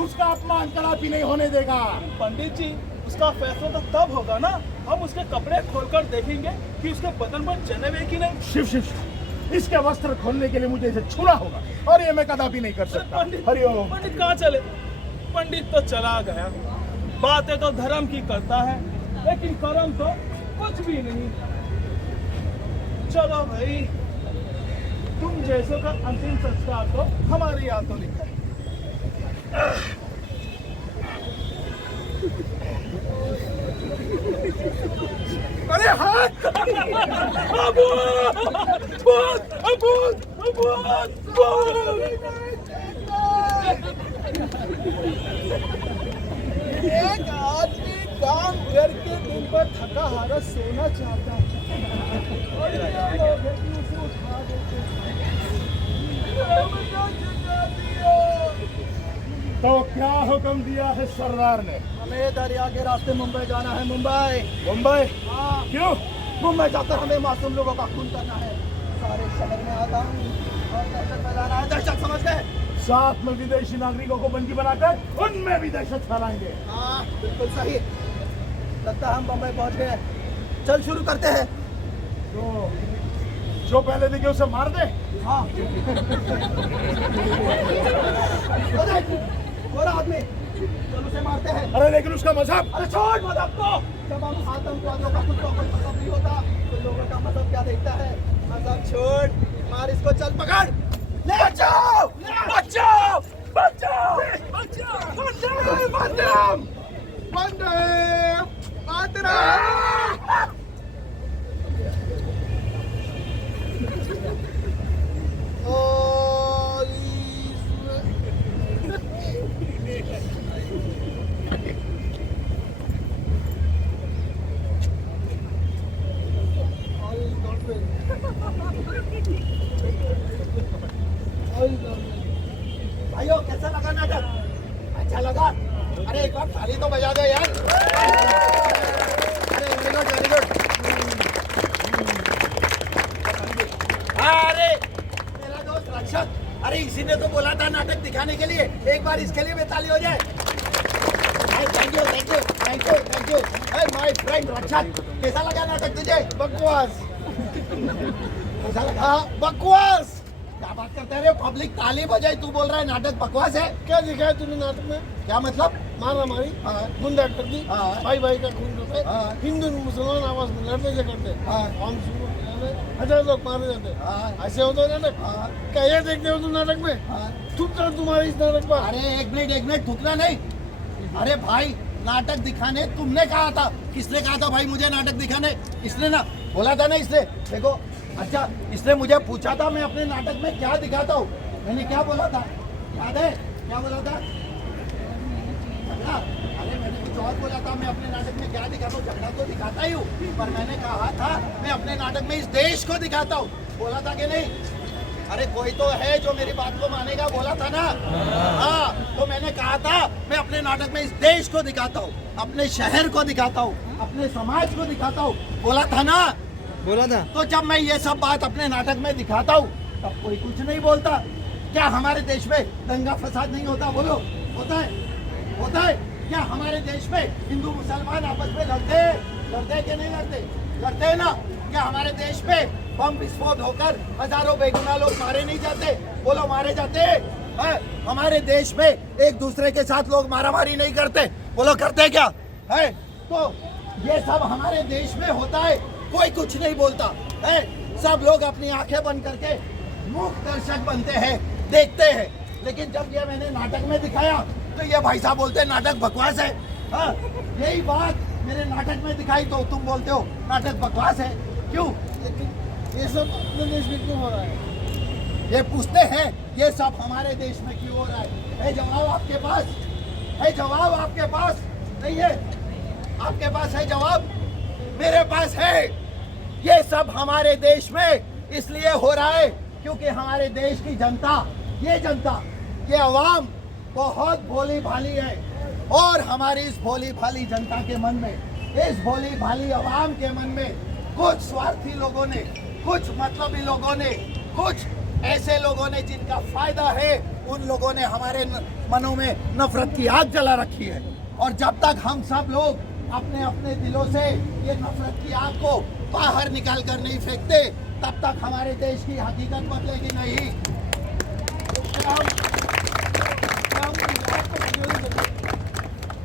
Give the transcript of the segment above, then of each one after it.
उसका अपमान कदापि नहीं होने देगा। पंडित जी, उसका फैसला तो तब होगा ना, हम उसके कपड़े खोलकर देखेंगे कि उसके बदन पर जनेब है कि नहीं। शिव शिव शिव, इसके वस्त्र खोलने के लिए मुझे इसे छूना होगा और ये मैं कदापि नहीं कर सकता। हरिओम। पंडित कहाँ चले? पंडित तो चला गया। बातें तो धर्म की करता है, लेकिन कर्म तो कुछ भी नहीं। चलो भाई, तुम जैसों का अंतिम संस्कार तो हमारी हाथों लिखा है। अरे हाथ! एक आदमी काम करके दिन भर थका हारा सोना चाहता है और ये लोग हैं कि उसे उठा देते हैं। तो क्या हुक्म दिया है सरदार ने? हमें दरिया के रास्ते मुंबई जाना है। मुंबई। मुंबई? हाँ, क्यों? मुंबई जाकर हमें मासूम लोगों का खून करना है, सारे शहर में आता हूँ और दहशत फैलाना है। दहशत समझ गए? साथ में विदेशी नागरिकों को बंदी बनाकर उनमें भी दहशत फैलाएंगे। हाँ, बिल्कुल सही। लगता है हम बम्बई पहुंच गए। चल शुरू करते हैं। तो जो पहले दिखे उसे मार दे। हाँ। गोरा आदमी, चल उसे मारते हैं। अरे लेकिन उसका मजहब। अरे छोड़ मजहब को। जब हम आतंकवादियों का खुद को कोई मतलब नहीं होता तो लोगों का मजहब क्या देखता है? मजहब छोड़, मार इसको, चल पकड़। बचाओ! बचाओ! बचाओ! वंदे मातरम! वंदे मातरम! भाइयों कैसा लगा नाटक? अच्छा लगा? अरे एक बार ताली तो बजा दो यार। अरे वेरी गुड, वेरी गुड। अरे मेरा दोस्त रक्षक, अरे इसी ने तो बोला था नाटक दिखाने के लिए। एक बार इसके लिए भी ताली हो जाए। Thank you, thank you, thank you, thank you. My friend रक्षक, कैसा लगा नाटक तुझे? बकवास। कैसा लगा? बकवास। क्या बात करते हैं रे? पब्लिक ताली बजाई, तू बोल रहा है नाटक बकवास है? क्या दिखाया तूने नाटक में? क्या मतलब? मारा मारी, हाँ। गुंडा कर दी, हाँ। भाई भाई का खून करते, हाँ। हिंदू मुसलमान आपस में लड़ते झगड़ते, हाँ। हम हजार लोग मारे जाते। हाँ। ऐसे होता है नाटक? हाँ। क्या ये देखते हो तुम नाटक में? हाँ। थूकता तुम्हारे इस नाटक पर। अरे एक मिनट, थूकना नहीं। अरे भाई नाटक दिखाने तुमने कहा था। किसने कहा था भाई मुझे नाटक दिखाने? इसने ना बोला था ना, इसने। देखो अच्छा, इसने मुझे पूछा था मैं अपने नाटक में क्या दिखाता हूँ। मैंने क्या बोला था याद है? क्या बोला था? झगड़ा? अरे मैंने कुछ और बोला था। मैं अपने नाटक में क्या दिखाता हूँ? झगड़ा तो दिखाता ही हूँ, पर मैंने कहा था मैं अपने नाटक में इस देश को दिखाता हूँ। बोला था कि नहीं? अरे कोई तो है जो मेरी बात को मानेगा, बोला था ना? हाँ, तो मैंने कहा था मैं अपने नाटक में इस देश को दिखाता हूँ, अपने शहर को दिखाता हूँ, अपने समाज को दिखाता हूँ। बोला था ना? बोला था। तो जब मैं ये सब बात अपने नाटक में दिखाता हूँ तब कोई कुछ नहीं बोलता। क्या हमारे देश में दंगा फसाद नहीं होता? बोलो, होता है? होता है क्या हमारे देश में? हिंदू मुसलमान आपस में लड़ते कि नहीं लड़ते? लड़ते हैं ना? क्या हमारे देश में बम विस्फोट होकर हजारों बेगुनाह लोग मारे नहीं जाते? बोलो, मारे जाते हैं? हमारे देश में एक दूसरे के साथ लोग मारामारी नहीं करते? बोलो, करते क्या है? तो ये सब हमारे देश में होता है, कोई कुछ नहीं बोलता है। सब लोग अपनी आंखें बंद करके मूक दर्शक बनते हैं, देखते हैं। लेकिन जब ये मैंने नाटक में दिखाया तो ये भाई साहब बोलते हैं नाटक बकवास है। हाँ, यही बात मेरे नाटक में दिखाई तो तुम बोलते हो नाटक बकवास है। क्यों? ये सब अपने देश में क्यों हो रहा है? ये पूछते हैं ये सब हमारे देश में क्यों हो रहा है? जवाब आपके पास है? जवाब आपके पास नहीं है? आपके पास है जवाब? मेरे पास है। ये सब हमारे देश में इसलिए हो रहा है क्योंकि हमारे देश की जनता, ये अवाम बहुत भोली भाली है। और हमारी इस भोली भाली जनता के मन में, इस भोली भाली अवाम के मन में कुछ स्वार्थी लोगों ने, कुछ मतलबी लोगों ने, कुछ ऐसे लोगों ने जिनका फायदा है, उन लोगों ने हमारे मनों में नफरत की आग जला रखी है। और जब तक हम सब लोग अपने अपने दिलों से ये नफरत की आग को बाहर निकाल कर नहीं फेंकते, तब तक हमारे देश की हकीकत बदलेगी नहीं।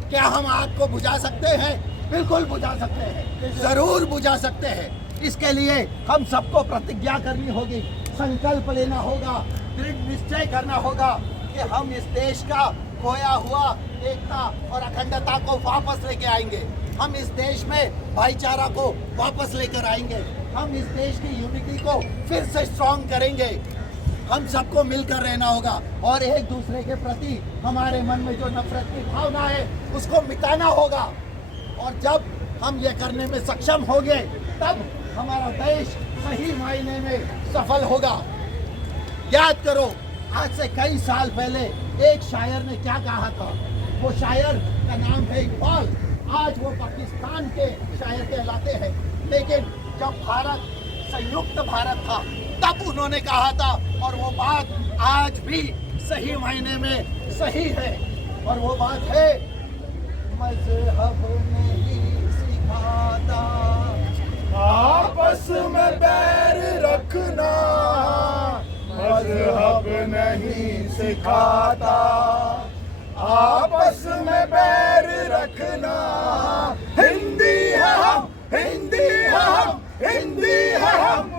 क्या हम आग को बुझा सकते हैं? बिल्कुल बुझा सकते हैं, जरूर बुझा सकते हैं। इसके लिए हम सबको प्रतिज्ञा करनी होगी, संकल्प लेना होगा, दृढ़ निश्चय करना होगा कि हम इस देश का खोया हुआ एकता और अखंडता को वापस लेके आएंगे। हम इस देश में भाईचारा को वापस लेकर आएंगे। हम इस देश की यूनिटी को फिर से स्ट्रॉन्ग करेंगे। हम सबको मिलकर रहना होगा और एक दूसरे के प्रति हमारे मन में जो नफरत की भावना है उसको मिटाना होगा। और जब हम ये करने में सक्षम होंगे, तब हमारा देश सही मायने में सफल होगा। याद करो, आज से कई साल पहले एक शायर ने क्या कहा था। वो शायर का नाम है इकबाल। आज वो पाकिस्तान के शायर कहलाते हैं, लेकिन जब भारत संयुक्त भारत था तब उन्होंने कहा था, और वो बात आज भी सही मायने में सही है। और वो बात है, मजहब नहीं सिखाता आपस में बैर रखना, मजहब नहीं सिखाता आपस में बैर रखना। हिंदी है हम, हिंदी है हम, हिंदी है हम,